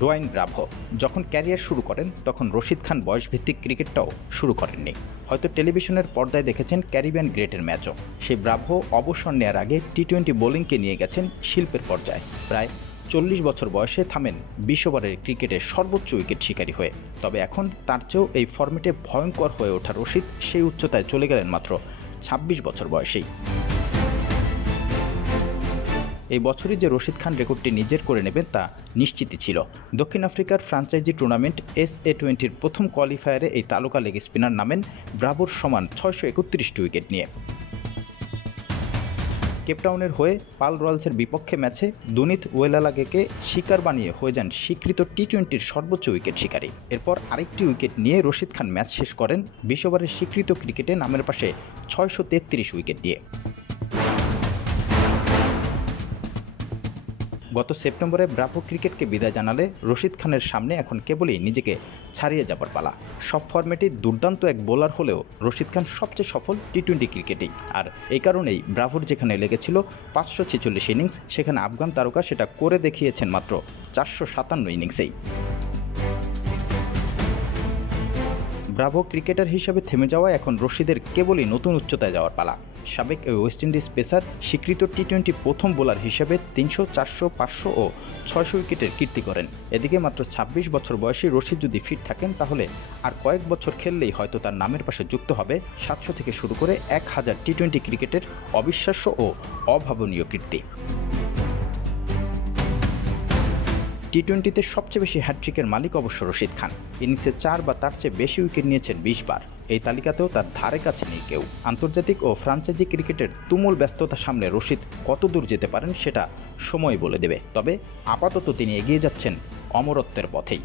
Dwayne Bravo যখন career শুরু করেন তখন রশিদ খান বয়সভিত্তিক ক্রিকেটটাও শুরু করেননি। হয়তো টেলিভিশনের পর্দায় দেখেছেন ক্যারিবিয়ান গ্রেটের ম্যাচও। সেই ব্রাভো অবসর নেওয়ার আগে টি-20 বোলিংকে নিয়ে গেছেন শিল্পের পর্যায়ে। প্রায় 40 বছর বয়সে থামেন 20 ওভারের ক্রিকেটের সর্বোচ্চ উইকেট শিকারী হয়ে। তবে এখন তার চেয়েও এই ফর্মেটে ভয়ঙ্কর হয়ে ওঠা রশিদ সেই উচ্চতায় চলে গেলেন মাত্র 26 বছর বয়সেই। এই বছরই যে রশিদ খান রেকর্ডটি নিজের করে নেবেন তা নিশ্চিতই ছিল। দক্ষিণ আফ্রিকার ফ্র্যাঞ্চাইজি টুর্নামেন্ট SA20-র প্রথম কোয়ালিফায়ারে এই তালুকা লেগ স্পিনার নামেন ব্রাভোর সমান 631টি উইকেট নিয়ে। কেপটাউনের হয়ে পাল রয়্যালসের বিপক্ষে ম্যাচে দুনিত ওয়েলালাগেকে শিকার বানিয়ে হয়ে যান স্বীকৃত টি-20-র সর্বোচ্চ উইকেট শিকারী। এরপর আরেকটি উইকেট নিয়ে রশিদ খান ম্যাচ শেষ করেন 20 ওভারের স্বীকৃত ক্রিকেটে নামের পাশে 633 উইকেট নিয়ে। গত সেপ্টেম্বরে ব্রাভো ক্রিকেটকে বিদায় জানালে রশিদ খানের সামনে এখন কেবলই নিজেকে ছাড়িয়ে যাবার পালা। সব ফরম্যাটেই দুর্দান্ত এক বোলার হলেও রশিদ খান সবচেয়ে সফল টি-20 ক্রিকেটেই। আর এই কারণেই ব্রাভোর যেখানে লেগেছিল 546 ইনিংস, সেখানে আফগান তারকা সেটা করে দেখিয়েছেন মাত্র 457 ইনিংসেই। ব্রাভো ক্রিকেটার হিসেবে থেমে যাওয়া এখন রশিদের কেবলই নতুন উচ্চতায় যাওয়ার পালা। সাবেক ওয়েস্ট ইন্ডিজ পেসার স্বীকৃত টি-20 প্রথম বোলার হিসেবে 300, 400, 500 ও 600 উইকেটের কীর্তি করেন। এদিকে মাত্র 26 বছর বয়সী রশিদ যদি ফিট থাকেন তাহলে আর কয়েক বছর খেললেই হয়তো তার নামের পাশে যুক্ত হবে 700 থেকে শুরু করে 1000 টি-20 ক্রিকেটের অবিশ্বাস্য ও অভাবনীয় কীর্তি। টি-20তে সবচেয়ে বেশি হ্যাটট্রিকের মালিক অবশ্য রশিদ খান। ইনিংসে 4 বা তার চেয়ে বেশি উইকেট নিয়েছেন 20 বার। এই তালিকাতেও তার ধারে কাছে নেই কেউ। আন্তর্জাতিক ও ফ্র্যাঞ্চাইজি ক্রিকেটের তুমুল ব্যস্ততা সামলে রশিদ কত দূর যেতে পারেন সেটা সময় বলে দেবে। তবে আপাতত তিনি এগিয়ে যাচ্ছেন অমরত্বের পথেই।